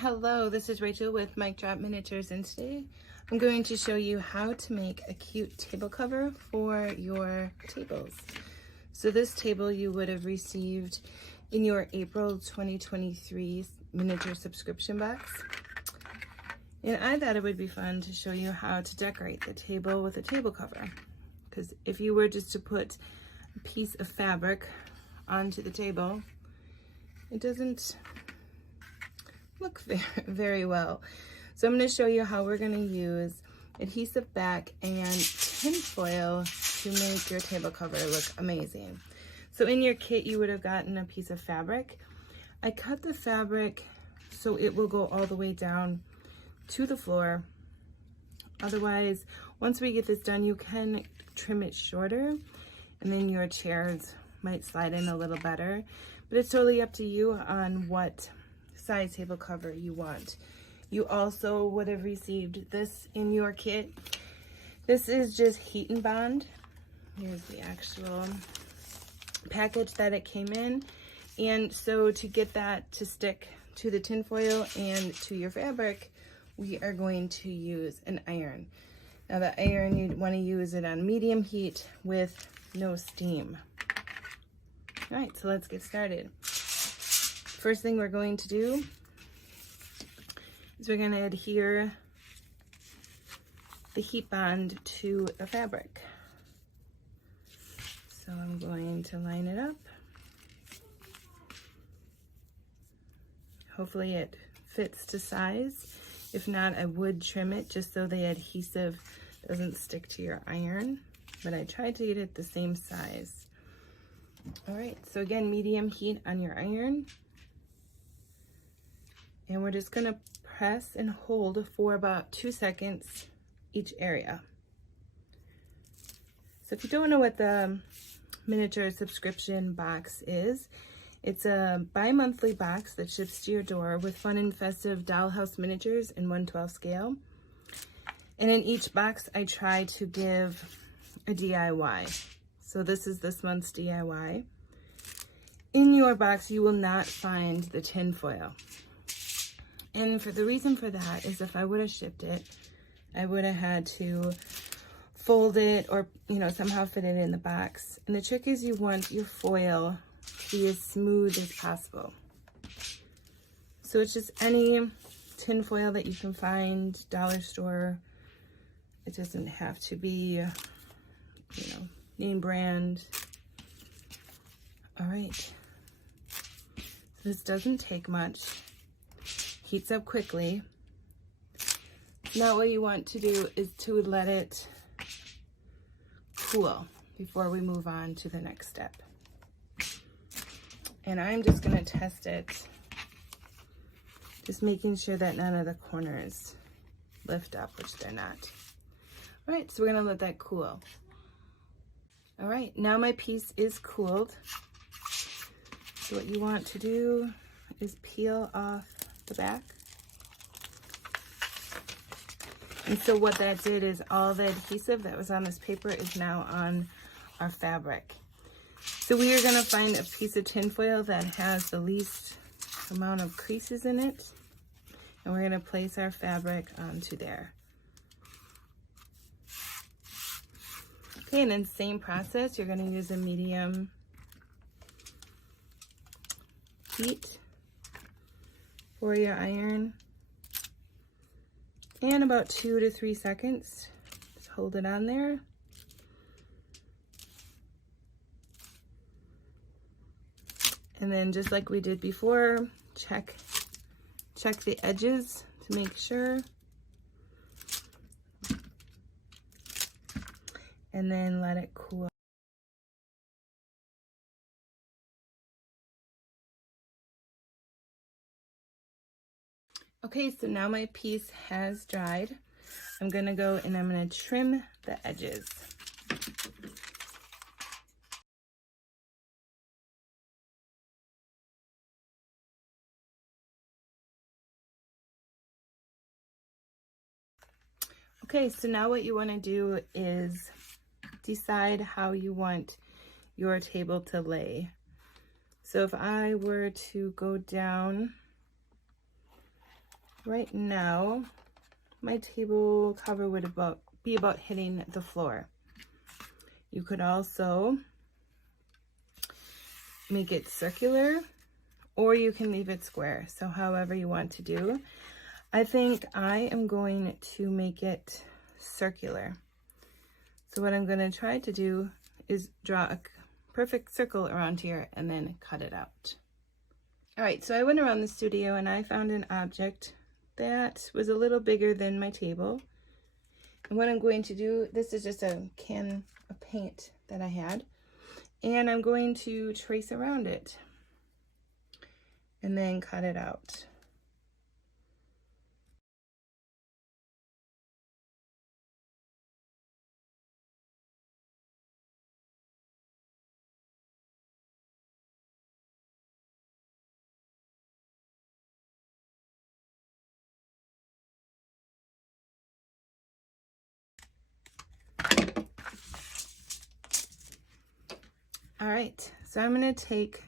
Hello, this is Rachel with Mic Drop Miniatures, and today I'm going to show you how to make a cute table cover for your tables. So this table you would have received in your April 2023 miniature subscription box. And I thought it would be fun to show you how to decorate the table with a table cover. Because if you were just to put a piece of fabric onto the table, it doesn't look very well. So I'm going to show you how we're going to use adhesive back and tin foil to make your table cover look amazing. So in your kit you would have gotten a piece of fabric. I cut the fabric so it will go all the way down to the floor. Otherwise, once we get this done, you can trim it shorter and then your chairs might slide in a little better. But it's totally up to you on what size table cover you want. You also would have received this in your kit. This is just heat and bond. Here's the actual package that it came in. And so to get that to stick to the tin foil and to your fabric, we are going to use an iron. Now the iron, you'd want to use it on medium heat with no steam. All right, so let's get started. First thing we're going to do is we're going to adhere the heat bond to the fabric. So I'm going to line it up. Hopefully it fits to size. If not, I would trim it just so the adhesive doesn't stick to your iron, but I tried to get it the same size. All right, so again, medium heat on your iron. And we're just gonna press and hold for about 2 seconds each area. So if you don't know what the miniature subscription box is, it's a bi-monthly box that ships to your door with fun and festive Dollhouse miniatures in 1/12 scale. And in each box, I try to give a DIY. So this is this month's DIY. In your box, you will not find the tin foil. And for the reason for that is if I would have shipped it, I would have had to fold it or, somehow fit it in the box. And the trick is you want your foil to be as smooth as possible. So it's just any tin foil that you can find, dollar store. It doesn't have to be, name brand. All right. So this doesn't take much. Heats up quickly. Now what you want to do is to let it cool before we move on to the next step. And I'm just gonna test it, just making sure that none of the corners lift up, which they're not. All right, so we're gonna let that cool. All right, now my piece is cooled. So what you want to do is peel off the back. And so what that did is all the adhesive that was on this paper is now on our fabric. So we are going to find a piece of tin foil that has the least amount of creases in it, and we're going to place our fabric onto there. Okay, and then same process, you're going to use a medium heat for your iron, and about 2 to 3 seconds. Just hold it on there. And then just like we did before, check the edges to make sure. And then let it cool. Okay, so now my piece has dried. I'm gonna go and I'm gonna trim the edges. Okay, so now what you wanna do is decide how you want your table to lay. So if I were to go down right now, my table cover would be about hitting the floor. You could also make it circular, or you can leave it square. So however you want to do. I think I am going to make it circular. So what I'm going to try to do is draw a perfect circle around here and then cut it out. All right, so I went around the studio and I found an object that was a little bigger than my table. And what I'm going to do, this is just a can of paint that I had, and I'm going to trace around it and then cut it out. All right, so I'm gonna take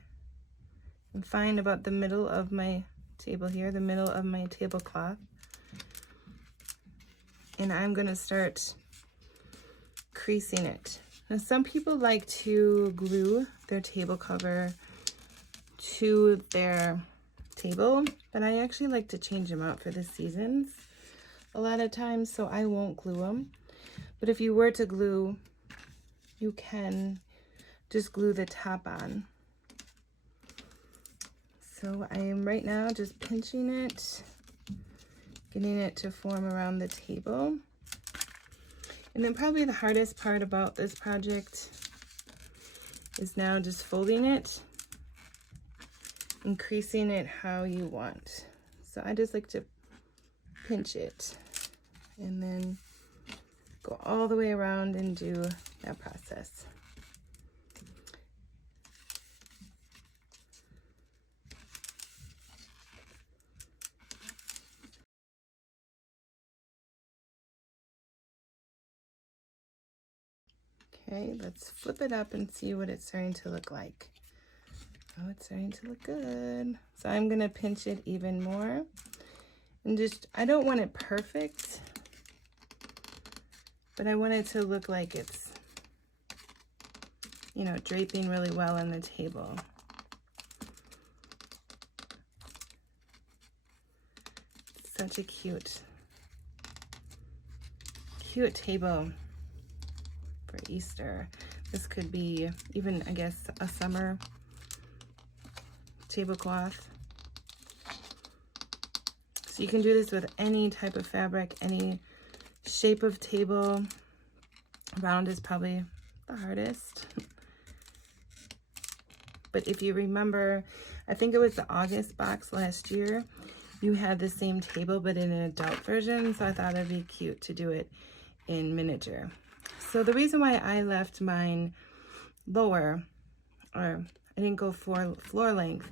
and find about the middle of my table here, the middle of my tablecloth, and I'm gonna start creasing it. Now some people like to glue their table cover to their table, but I actually like to change them out for the seasons a lot of times, so I won't glue them. But if you were to glue, you can just glue the top on. So I am right now just pinching it, getting it to form around the table. And then probably the hardest part about this project is now just folding it and creasing it how you want. So I just like to pinch it and then go all the way around and do that process. Okay, let's flip it up and see what it's starting to look like. Oh, it's starting to look good. So I'm gonna pinch it even more. And just, I don't want it perfect, but I want it to look like it's, you know, draping really well on the table. Such a cute table for Easter. This could be even, I guess, a summer tablecloth. So you can do this with any type of fabric, any shape of table. Round is probably the hardest. But if you remember, I think it was the August box last year, you had the same table but in an adult version, so I thought it'd be cute to do it in miniature. So the reason why I left mine lower, or I didn't go for floor length,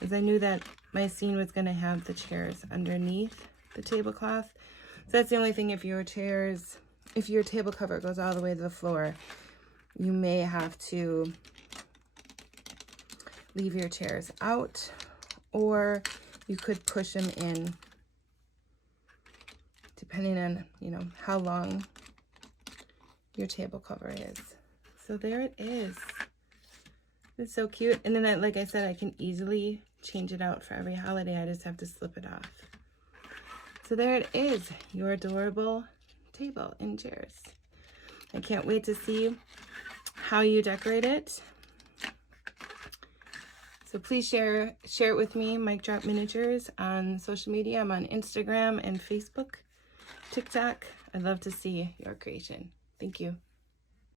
is I knew that my scene was going to have the chairs underneath the tablecloth. So that's the only thing. If your table cover goes all the way to the floor, you may have to leave your chairs out, or you could push them in, depending on, you know, how long your table cover is. So there it is. It's so cute. And then, like I said, I can easily change it out for every holiday. I just have to slip it off. So there it is, your adorable table and chairs. I can't wait to see how you decorate it. So please share it with me, Mic Drop Miniatures, on social media. I'm on Instagram and Facebook, TikTok. I'd love to see your creation. Thank you.